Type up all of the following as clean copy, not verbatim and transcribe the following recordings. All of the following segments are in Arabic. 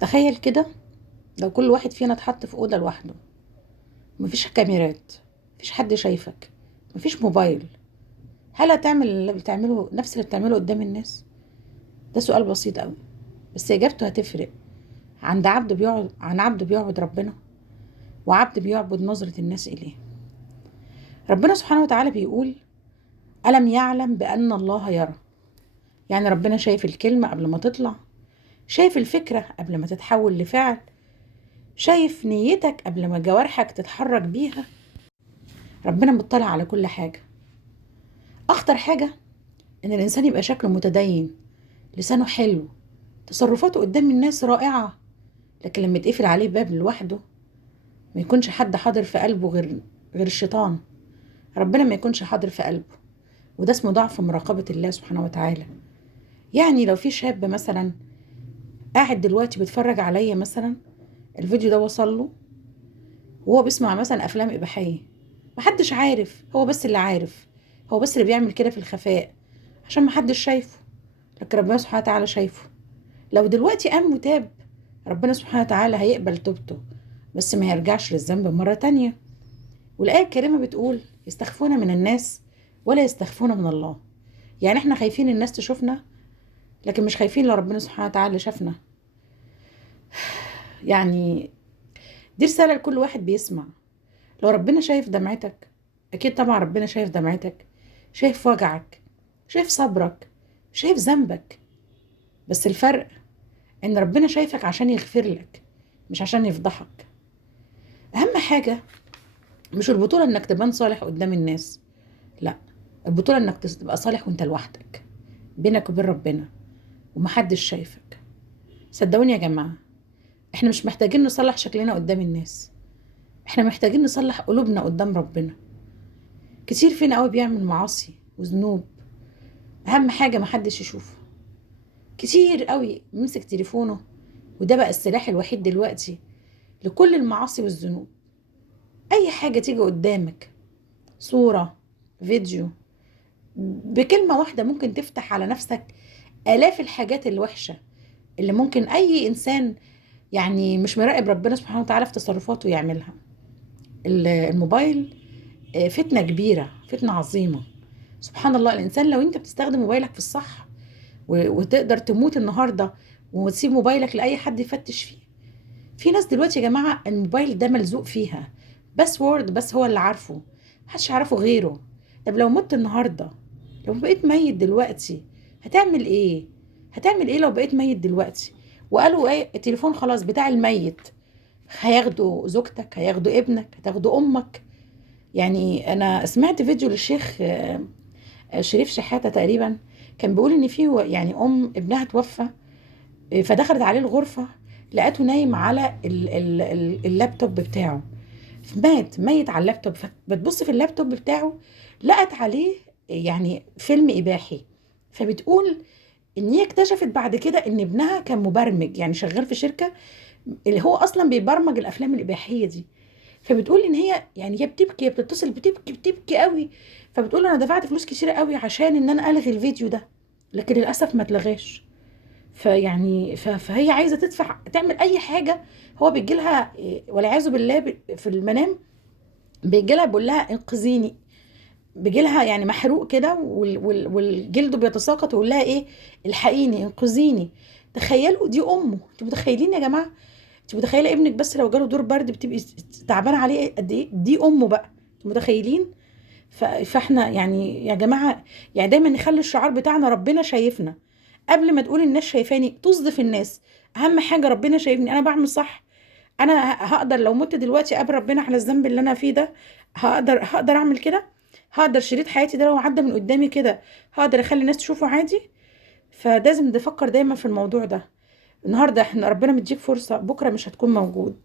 تخيل كده، لو كل واحد فينا اتحط في أوضة لوحده، مفيش كاميرات، مفيش حد شايفك، مفيش موبايل، هل هتعمل اللي بتعمله نفس اللي بتعمله قدام الناس؟ ده سؤال بسيط قوي، بس إجابته هتفرق عن عبد بيعبد ربنا، وعبد بيعبد نظرة الناس إليه. ربنا سبحانه وتعالى بيقول: ألم يعلم بأن الله يرى. يعني ربنا شايف الكلمة قبل ما تطلع، شايف الفكرة قبل ما تتحول لفعل، شايف نيتك قبل ما جوارحك تتحرك بيها. ربنا مطلع على كل حاجة. أخطر حاجة إن الإنسان يبقى شكله متدين، لسانه حلو، تصرفاته قدام الناس رائعة، لكن لما يتقفل عليه باب لوحده ما يكونش حد حاضر في قلبه غير الشيطان. ربنا ما يكونش حاضر في قلبه، وده اسمه ضعف مراقبة الله سبحانه وتعالى. يعني لو في شاب مثلا قاعد دلوقتي بيتفرج عليا مثلا، الفيديو ده وصل له وهو بيسمع مثلا أفلام إباحية، محدش عارف، هو بس اللي عارف، هو بس اللي بيعمل كده في الخفاء عشان محدش شايفه، لكن ربنا سبحانه وتعالى شايفه. لو دلوقتي قام وتاب، ربنا سبحانه وتعالى هيقبل توبته، بس ما يرجعش للذنب مرة تانية. والآية الكريمة بتقول: يستخفون من الناس ولا يستخفون من الله. يعني احنا خايفين الناس تشوفنا، لكن مش خايفين لو ربنا سبحانه وتعالى شافنا. يعني دي رسالة لكل واحد بيسمع. لو ربنا شايف دمعتك، أكيد طبعا ربنا شايف دمعتك، شايف وجعك، شايف صبرك، شايف ذنبك. بس الفرق إن ربنا شايفك عشان يغفر لك، مش عشان يفضحك. أهم حاجة مش البطولة إنك تبان صالح قدام الناس، لا، البطولة إنك تبقى صالح وإنت لوحدك، بينك وبين ربنا، ومحدش شايفك. صدقوني يا جماعة، إحنا مش محتاجين نصلح شكلنا قدام الناس، إحنا محتاجين نصلح قلوبنا قدام ربنا. كتير فينا قوي بيعمل معاصي وذنوب، أهم حاجة محدش يشوفه. كتير قوي بيمسك تليفونه، وده بقى السلاح الوحيد دلوقتي لكل المعاصي والذنوب. أي حاجة تيجي قدامك، صورة، فيديو، بكلمة واحدة ممكن تفتح على نفسك آلاف الحاجات الوحشة اللي ممكن أي إنسان يعني مش مراقب ربنا سبحانه وتعالى في تصرفاته يعملها. الموبايل فتنة كبيرة، فتنة عظيمة. سبحان الله، الإنسان لو أنت بتستخدم موبايلك في الصح وتقدر تموت النهاردة وتسيب موبايلك لأي حد يفتش فيه. في ناس دلوقتي يا جماعة الموبايل ده ملزوق فيها، بس وورد بس هو اللي عارفه، محدش يعرفه غيره. طب لو مت النهاردة، لو بقيت ميت دلوقتي، هتعمل ايه؟ هتعمل ايه لو بقيت ميت دلوقتي وقالوا ايه التليفون خلاص بتاع الميت؟ هياخدوا زوجتك، هياخدوا ابنك، هتاخدوا امك. يعني انا سمعت فيديو للشيخ شريف شحاتة تقريبا، كان بيقول ان في يعني ام ابنها توفى، فدخلت عليه الغرفة، لقته نايم على اللابتوب بتاعه، ميت على اللابتوب. فبتبص في اللابتوب بتاعه، لقت عليه يعني فيلم إباحي. فبتقول ان هي اكتشفت بعد كده ان ابنها كان مبرمج، يعني شغال في شركة اللي هو اصلا بيبرمج الافلام الإباحية دي. فبتقول ان هي يعني هي بتبكي، هي بتتصل بتبكي قوي. فبتقول انا دفعت فلوس كتيرة قوي عشان ان انا الغي الفيديو ده، لكن للاسف ما اتلغاش. فهي عايزه تدفع تعمل اي حاجه. هو بيجي لها والعياذ بالله في المنام بيجي لها بيقول لها انقذيني، بيجي لها يعني محروق كده والجلد بيتساقط، ويقول لها ايه؟ الحقيني، انقذيني. تخيلوا دي امه. انتوا متخيلين يا جماعه؟ انت متخيله ابنك بس لو جاله دور برد بتبقي تعبانه عليه قد ايه؟ دي امه بقى، انتوا متخيلين؟ فاحنا يعني يا جماعه، يعني دايما نخلي الشعار بتاعنا ربنا شايفنا. قبل ما تقول الناس شايفاني تصدف الناس، اهم حاجه ربنا شايفني، انا بعمل صح. انا هقدر لو مت دلوقتي قبل ربنا على الذنب اللي انا فيه ده، هقدر اعمل كده؟ هقدر شريط حياتي ده لو عدى من قدامي كده هقدر اخلي الناس تشوفه عادي؟ فلازم نفكر دايما في الموضوع ده. النهارده احنا ربنا مديك فرصه، بكره مش هتكون موجود.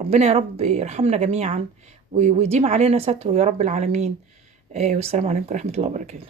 ربنا يا رب يرحمنا جميعا ويديم علينا ستره يا رب العالمين. والسلام عليكم ورحمه الله وبركاته.